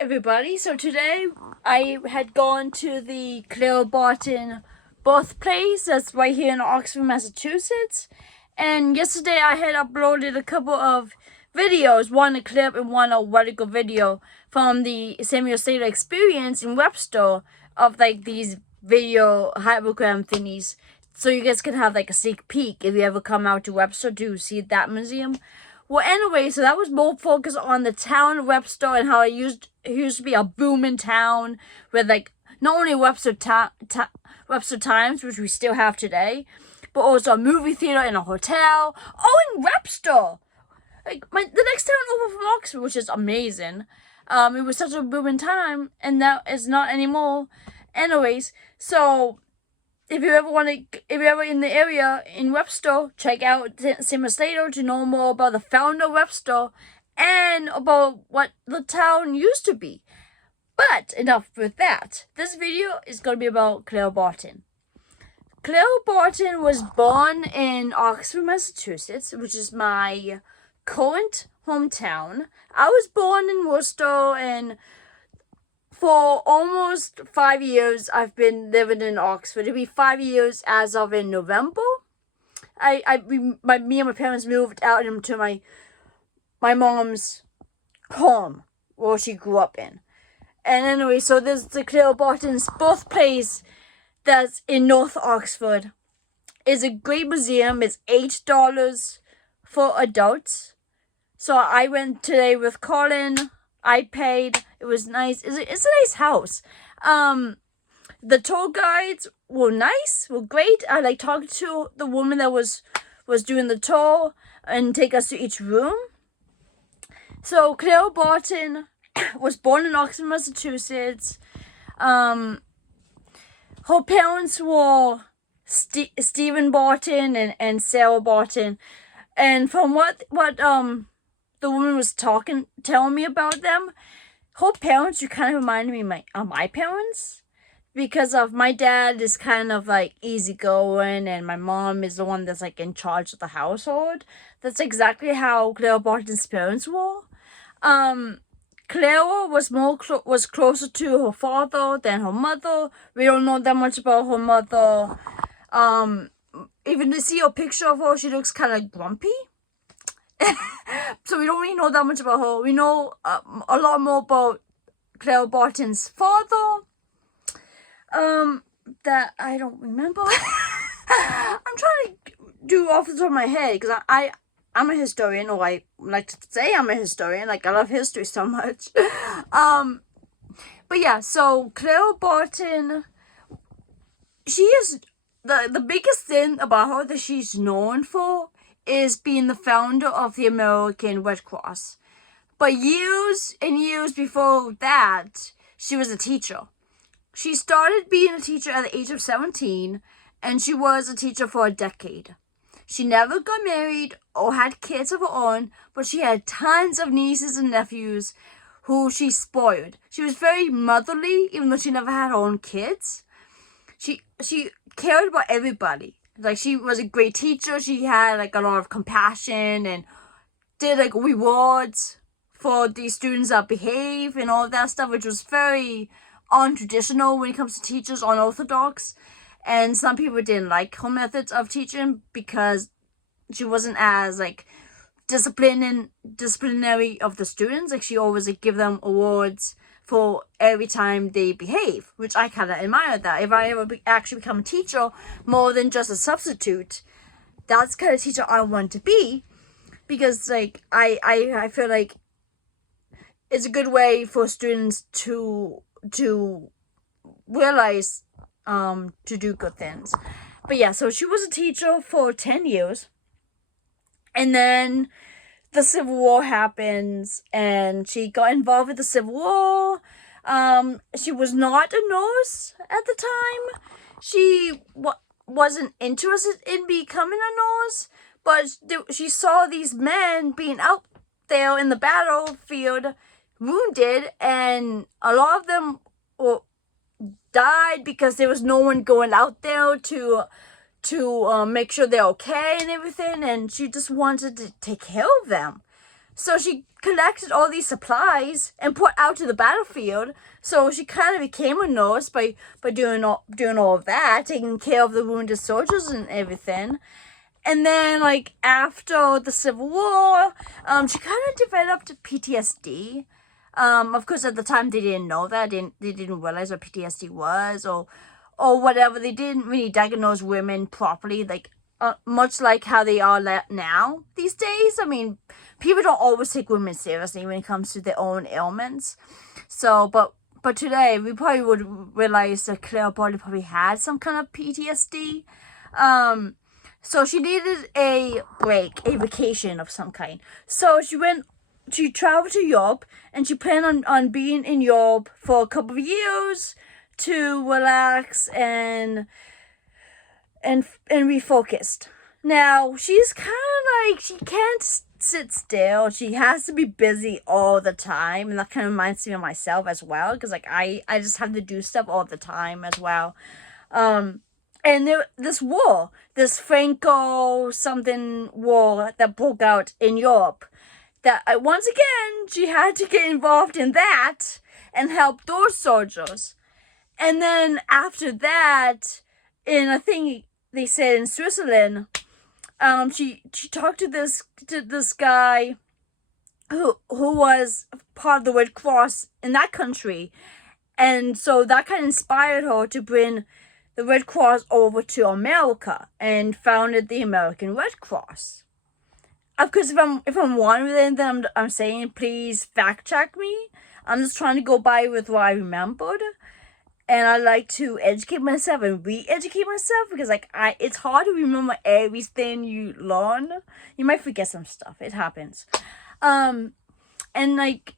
everybody. So today I had gone to the Clara Barton birthplace that's right here in Oxford, Massachusetts. And yesterday I had uploaded a couple of videos, one a clip and one a radical video from the Samuel Slater experience in Webster of like these video hologram thingies. So you guys can have like a sneak peek if you ever come out to Webster to see that museum. Well, anyway, so that was more focused on the town of Webster and how it used to be a booming town with like not only Webster Times, which we still have today, but also a movie theater and a hotel. Oh, in Webster, like the next town over from Oxford, which is amazing. It was such a booming time, and that is not anymore. Anyways, so if you're ever in the area in Webster, check out Samuel Slater to know more about the founder of Webster and about what the town used to be. But enough with that. This video is going to be about Clara Barton. Clara Barton was born in Oxford, Massachusetts, which is my current hometown. I was born in Worcester, and for almost 5 years, I've been living in Oxford. It'll be 5 years as of in November. Me and my parents moved out into my mom's home, where she grew up in. And anyway, so there's the Clara Barton's birthplace that's in North Oxford. It's a great museum. It's $8 for adults. So I went today with Colin. I paid. It was nice. It's a nice house. The tour guides were nice, were great. I like talking to the woman that was doing the tour and take us to each room. So Clara Barton was born in Oxford, Massachusetts. Her parents were Stephen Barton and Sarah Barton. And from what the woman was telling me about them, her parents kind of reminded me of my parents, because of my dad is kind of like easygoing and my mom is the one that's like in charge of the household. That's exactly how Clara Barton's parents were. Clara was closer to her father than her mother. We don't know that much about her mother. Even to see a picture of her, she looks kind of grumpy. So we don't really know that much about her. We know a lot more about Clara Barton's father. That I don't remember. I'm trying to do off the top of my head because I'm a historian, or I like to say I'm a historian. Like, I love history so much. But yeah, so Clara Barton, she is the biggest thing about her that she's known for is being the founder of the American Red Cross. But years and years before that, she was a teacher. She started being a teacher at the age of 17, and she was a teacher for a decade. She never got married or had kids of her own, but she had tons of nieces and nephews who she spoiled. She was very motherly, even though she never had her own kids. She cared about everybody. Like, she was a great teacher. She had like a lot of compassion and did like rewards for the students that behave and all of that stuff, which was very untraditional when it comes to teachers, unorthodox. And some people didn't like her methods of teaching because she wasn't as like disciplinary of the students. Like, she always like give them awards for every time they behave, which I kind of admire that. If I ever actually become a teacher more than just a substitute, that's the kind of teacher I want to be, because like I feel like it's a good way for students to realize to do good things. But yeah, so she was a teacher for 10 years, and then the Civil War happens, and she got involved with the Civil War. She was not a nurse at the time. She wasn't interested in becoming a nurse, but she saw these men being out there in the battlefield, wounded, and a lot of them died because there was no one going out there to make sure they're okay and everything, and she just wanted to take care of them. So she collected all these supplies and put out to the battlefield. So she kind of became a nurse by doing all of that, taking care of the wounded soldiers and everything. And then, like, after the Civil War, she kind of developed PTSD. Of course, at the time, they didn't know that. They didn't realize what PTSD was or whatever. They didn't really diagnose women properly, like, much like how they are now these days. I mean, people don't always take women seriously when it comes to their own ailments. So, but today, we probably would realize that Clara Barton probably had some kind of PTSD. So she needed a break, a vacation of some kind. So she traveled to Europe, and she planned on being in Europe for a couple of years to relax and refocused. Now, she's kind of like, she can't sit still. She has to be busy all the time, and that kind of reminds me of myself as well, because like I just have to do stuff all the time as well. And this war, this Franco something war that broke out in Europe, that once again, she had to get involved in that and help those soldiers. And then after that, I think they said in Switzerland, she talked to this guy who was part of the Red Cross in that country. And so that kind of inspired her to bring the Red Cross over to America and founded the American Red Cross. Of course, if I'm wondering, then I'm saying, please fact check me. I'm just trying to go by with what I remembered, and I like to educate myself and re-educate myself, because like it's hard to remember everything you learn. You might forget some stuff. It happens. And like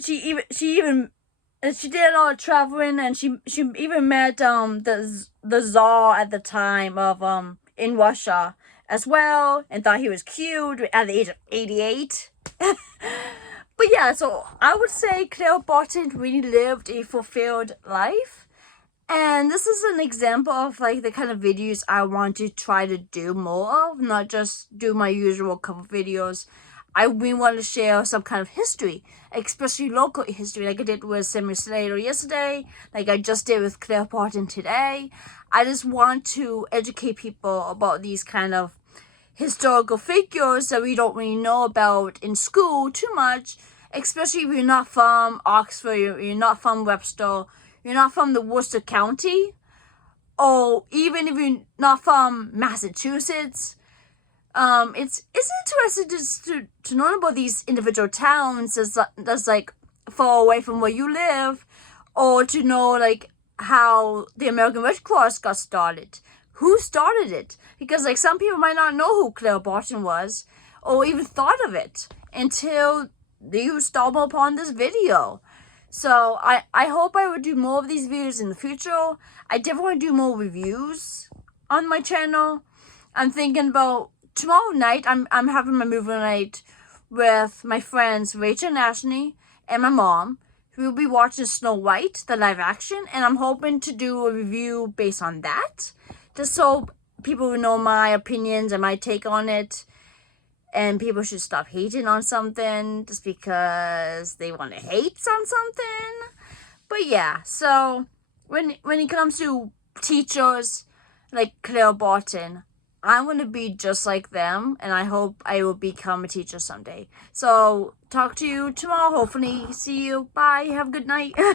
she did a lot of traveling, and she even met the Tsar at the time of in Russia as well, and thought he was cute at the age of 88. But yeah, so I would say Clara Barton really lived a fulfilled life, and this is an example of like the kind of videos I want to try to do more of, not just do my usual couple videos. I really want to share some kind of history, especially local history, like I did with Samuel Slater yesterday, like I just did with Clara Barton today. I just want to educate people about these kind of historical figures that we don't really know about in school too much, especially if you're not from Oxford, you're not from Webster, you're not from the Worcester County, or even if you're not from Massachusetts. It's interesting just to learn about these individual towns that's like far away from where you live, or to know like how the American Red Cross got started. Who started it? Because like some people might not know who Clara Barton was, or even thought of it until you stumble upon this video. So I hope I would do more of these videos in the future. I definitely want to do more reviews on my channel. I'm thinking about tomorrow night. I'm having my movie night with my friends Rachel and Ashley and my mom. We'll be watching Snow White, the live action, and I'm hoping to do a review based on that, just so people will know my opinions and my take on it. And people should stop hating on something just because they want to hate on something. But yeah, so when it comes to teachers like Clara Barton, I want to be just like them, and I hope I will become a teacher someday. So talk to you tomorrow. Hopefully see you. Bye. Have a good night.